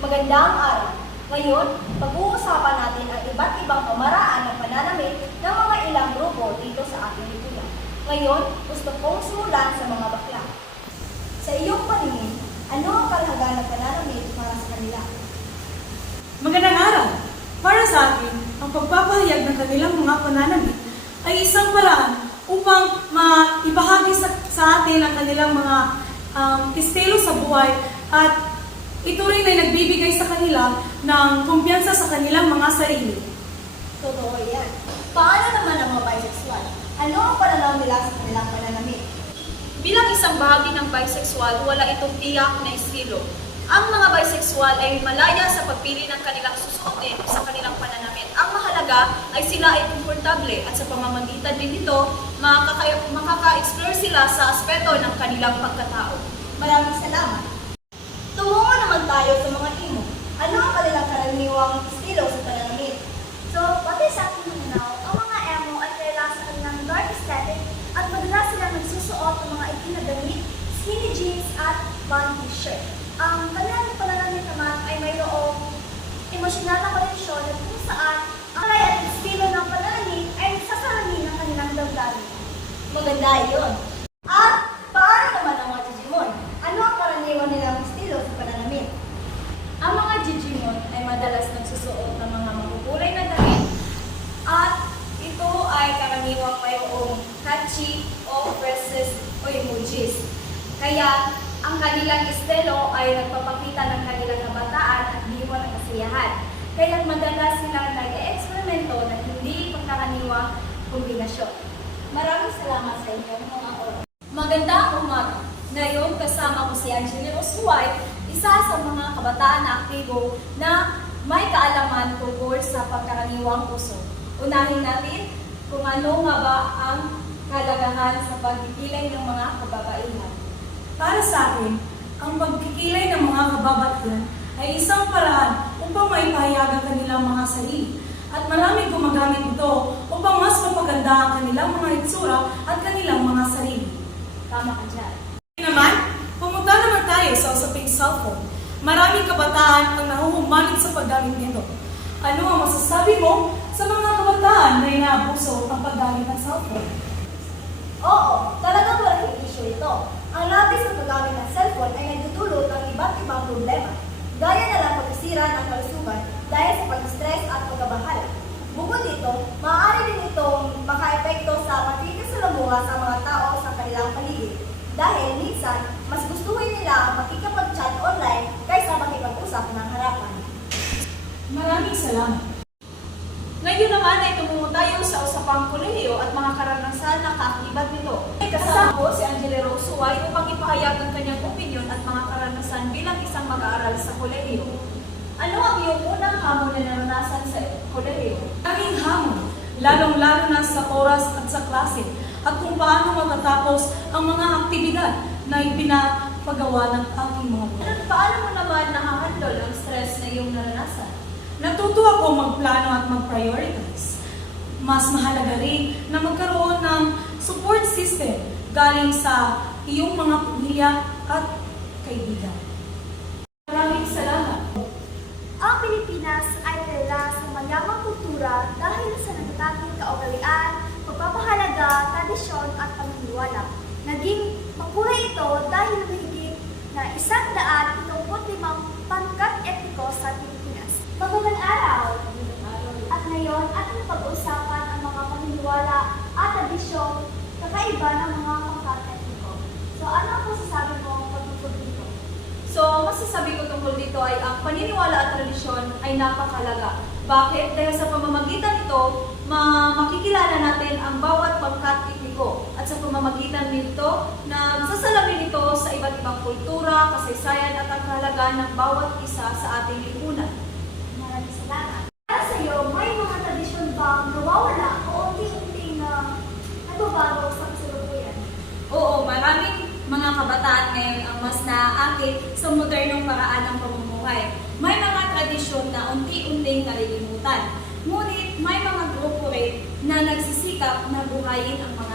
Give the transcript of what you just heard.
Magandang araw! Ngayon, pag-uusapan natin ang iba't ibang pamaraan ng pananamit ng mga ilang grupo dito sa ating lipunan. Ngayon, gusto kong simulan sa mga bakla. Sa iyong paningin, ano ang kalagayan ng pananamit para sa kanila? Magandang araw! Para sa akin, ang pagpapahayag ng kanilang mga pananamit ay isang paraan upang maibahagi sa atin ang kanilang mga estilo sa buhay at ito rin ay nagbibigay sa kanila ng kumpiyansa sa kanilang mga sarili. Totoo yan. Paano naman ang mga bisexual? Ano ang pananaw nila sa kanilang pananamit? Bilang isang bahagi ng bisexual, wala itong tiyak na estilo. Ang mga bisexual ay malaya sa pagpili ng kanilang susuotin sa kanilang pananamit. Ang mahalaga ay sila ay komportable at sa pamamagitan din nito, makaka-explore sila sa aspeto ng kanilang pagkatao. Maraming salamat. Tumungo naman tayo sa mga emo. Ano ang kanilang karaniwang estilo sa pananamit? So, batay sa aking pananaw, ang mga emo ay kilala sa kanilang dark aesthetic at madalas silang nagsusuot ng mga itim na damit, skinny jeans at band t-shirt. Ang kanilang pananamit naman ay mayroong emosyonal na koneksyon at kung saan ang kulay at estilo ng pananamit ay nagsasalamin ng kanilang damdamin. Maganda yun. At paano naman ang mga Digimon? Ano ang karaniwan nilang estilo sa pananamit? Ang mga Digimon ay madalas nagsusuot ng mga makukulay na damit at ito ay karaniwang mayroong kanji o verses o emojis. Kaya ang kanilang estilo ay nagpapakita ng kanilang kabataan at diwa ng kasiyahan. Kaya madalas silang nag-e-eksperimento ng hindi pagkaraniwang kombinasyon. Maraming salamat sa inyong mga oras. Magandang umaga! Ngayon kasama ko si Angela Rosuay, isa sa mga kabataan na aktibo na may kaalaman tungkol sa pagkaraniwang puso. Unahin natin kung ano nga ba ang kalagahan sa pagkikilay ng mga kababaihan. Para sa akin, ang pagkikilay ng mga kababaihan ay isang paraan upang maipahayag ang kanilang mga sarili. At maraming gumagamit ito upang mas mapaganda ang kanilang mga itsura at kanilang mga sarili. Tama ka dyan. Naman, pumunta naman tayo sa usaping cellphone. Maraming kabataan ang nahuhumalit sa paggamit nito. Ano ang masasabi mo sa mga kabataan na inaabuso ang paggamit ng cellphone? Oo, talagang malaking issue ito. Ang labis na paggamit ng cellphone ay nagdudulot ng iba't ibang problema, gaya na lang pagsisira ng kalusugan dahil sa pag-stress at pagkabahala. Bukod dito, maaari din itong maka-epekto sa pakikisalamuha sa mga tao sa kanilang paligid. Dahil minsan, mas gustuhin nila ang makikipag-chat online kaysa makipag-usap ng harapan. Maraming salamat. Ngayon naman ay tumungo tayo sa usapang kolehiyo at mga karanasan na kaakibat nito. Kasama ko si Angela Rosuay upang ipahayag ang kanyang opinyon at mga karanasan bilang isang mag-aaral sa kolehiyo. Ano ang iyong unang hamon na naranasan sa kolehiyo? Tanging hamon, lalong-lalo na sa oras at sa klase, at kung paano matatapos ang mga aktibidad na ipinapagawa ng aking mga guro. Paano mo naman nakahandle ang stress na iyong naranasan? Natuto ako magplano at mag-prioritize. Mas mahalaga rin na magkaroon ng support system galing sa iyong mga pamilya at kaibigan. Maraming salamat. Ang Pilipinas ay kilala sa mayamang kultura dahil sa natataking kaugalian, pagpapahalaga, tradisyon at paniniwala. Naging makulay ito dahil mahigit na 175 pangkat etniko sa Pilipinas. Magandang araw! At ngayon, ating pag-uusapan ang mga paniniwala at tradisyon kakaiba ng mga pangkat etniko. So, ano ang masasabi mo patungkol dito? So, masasabi ko tungkol dito ay ang paniniwala at tradisyon ay napakalaga. Bakit? Dahil sa pamamagitan nito, makikilala natin ang bawat pangkat etniko. At sa pamamagitan nito, nagsasalamin ito sa iba't ibang kultura, kasaysayan at ang kahalagaan ng bawat isa sa ating lipunan. Maraming salamat. Para sa iyo, may mga tradisyon bang nawawala o unti-unting nagbabago sa kasalukuyan? Oo, maraming mga kabataan ngayon ang mas naaakit sa modernong paraan ng pamumuhay. May mga tradisyon na unti-unting nalilimutan. Ngunit may mga grupo rin na nagsisikap na buhayin ang mga